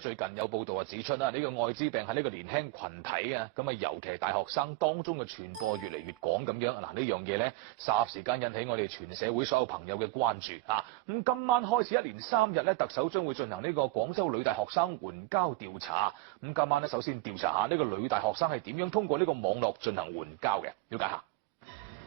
最近有報道指出啦，呢個艾滋病喺呢個年輕群體啊，咁啊尤其係大學生當中嘅傳播越嚟越廣咁樣。嗱，呢樣嘢咧，霎時間引起我哋全社會所有朋友嘅關注啊！咁今晚開始一連3日咧，特首將會進行呢個廣州女大學生援交調查。咁今晚咧，首先調查下呢個女大學生係點樣通過呢個網絡進行援交嘅，了解下。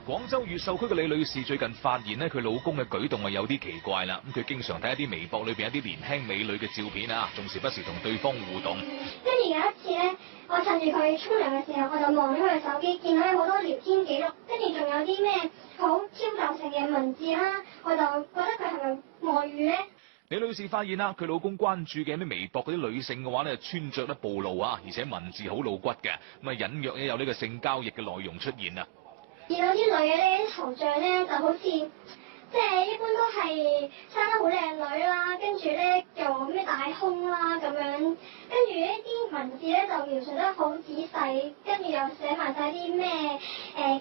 廣州越秀區嘅李女士最近發現咧，佢老公嘅舉動有啲奇怪啦。咁佢經常睇一啲微博裏邊一啲年輕美女嘅照片啊，仲時不時同對方互動。跟住有一次咧，我趁住佢沖涼嘅時候，我就望咗佢嘅手機，見到有好多聊天記錄，跟住仲有啲咩好挑逗性嘅文字啦，我就覺得佢係咪外遇咧？李女士發現啦，佢老公關注嘅啲微博嗰啲女性嘅話咧，穿着得暴露啊，而且文字好露骨嘅，咁啊隱約咧有呢個性交易嘅內容出現啊。見到啲女嘅咧，啲頭像咧就好似即係一般都係生得好靚女啦，跟住咧又咩大胸啦咁樣，跟住呢啲文字咧就描述得好仔細，跟住又寫埋晒啲咩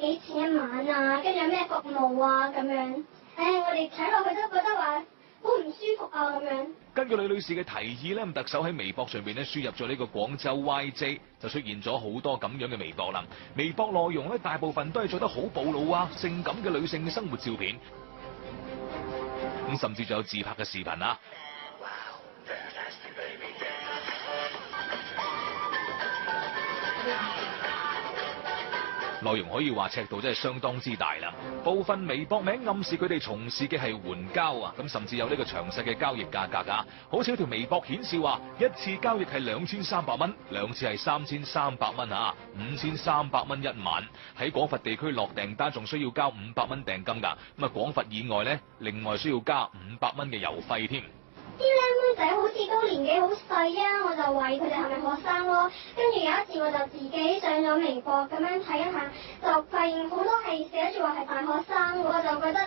幾錢一晚啊，跟住有咩服務啊咁樣，我哋睇落去都覺得話好唔舒服啊咁樣。根據李女士嘅提議咧，特首喺微博上邊咧輸入咗呢個廣州 YJ， 就出現咗好多咁樣嘅微博啦。微博內容咧大部分都係做得好暴露啊，性感嘅女性嘅生活照片，咁甚至仲有自拍嘅視頻啊。內容可以話尺度真係相當之大啦，部分微博名暗示佢哋從事嘅係援交啊，咁甚至有呢個詳細嘅交易價格啊，好似一條微博顯示話，一次交易係2300蚊，2次係3300蚊啊，5300蚊一晚。喺廣佛地區落訂單仲需要交500蚊訂金㗎，咁啊廣佛以外咧，另外需要加500蚊嘅郵費添。啲靚妹仔好似都年紀好細啊，我就懷疑佢哋係咪學生咯。跟住有一次我就自己上咗微博咁樣睇一下，就發現好多係寫住話係大學生，我就覺得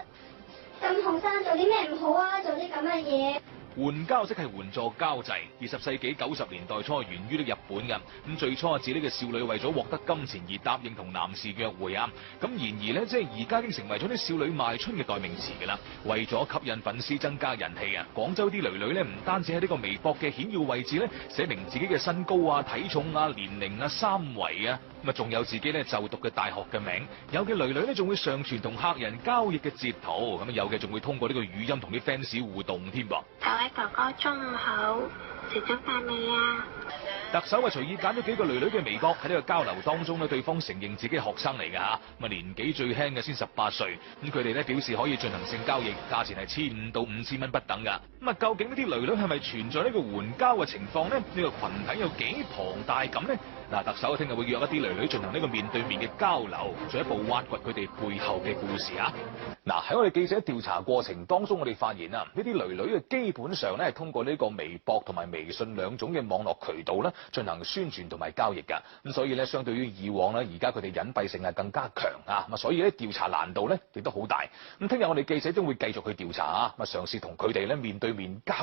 咁後生做啲咩唔好啊，做啲咁嘅嘢。援交即係援助交際，20世紀90年代初源於呢日本嘅，咁最初指呢個少女為咗獲得金錢而答應同男士約會啊，咁然而呢，即係而家已經成為咗啲少女賣春嘅代名詞㗎啦。為咗吸引粉絲增加人氣啊，廣州啲女女呢唔單止喺呢個微博嘅顯要位置呢寫明自己嘅身高啊、體重啊、年齡啊、三圍啊，咁啊仲有自己呢就讀嘅大學嘅名，有嘅女女呢仲會上傳同客人交易嘅截圖，咁有嘅仲會通過呢個語音同啲 fans 互動添噃。哥哥中午好，食咗飯未啊？特首隨意揀咗幾個女女嘅微博，喺呢個交流當中咧，對方承認自己係學生嚟㗎嚇，咁啊年紀最輕嘅先18歲，咁佢哋咧表示可以進行性交易，價錢係1500到5000蚊不等㗎。咁啊，究竟呢啲女女係咪存在呢個援交嘅情況呢？呢個群體有幾龐大咁呢？嗱，特首聽日會約一啲女女進行呢個面對面嘅交流，進一步挖掘佢哋背後嘅故事啊！嗱，喺我哋記者調查過程當中，我哋發現啊，呢啲女女嘅基本上咧係通過呢個微博同埋微信兩種嘅網絡渠道咧進行宣傳同埋交易㗎。咁所以咧，相對於以往咧，而家佢哋隱蔽性係更加強啊！咁所以咧調查難度咧亦都好大。咁聽日我哋記者都會繼續去調查啊，咁嘗試同佢哋咧面對面交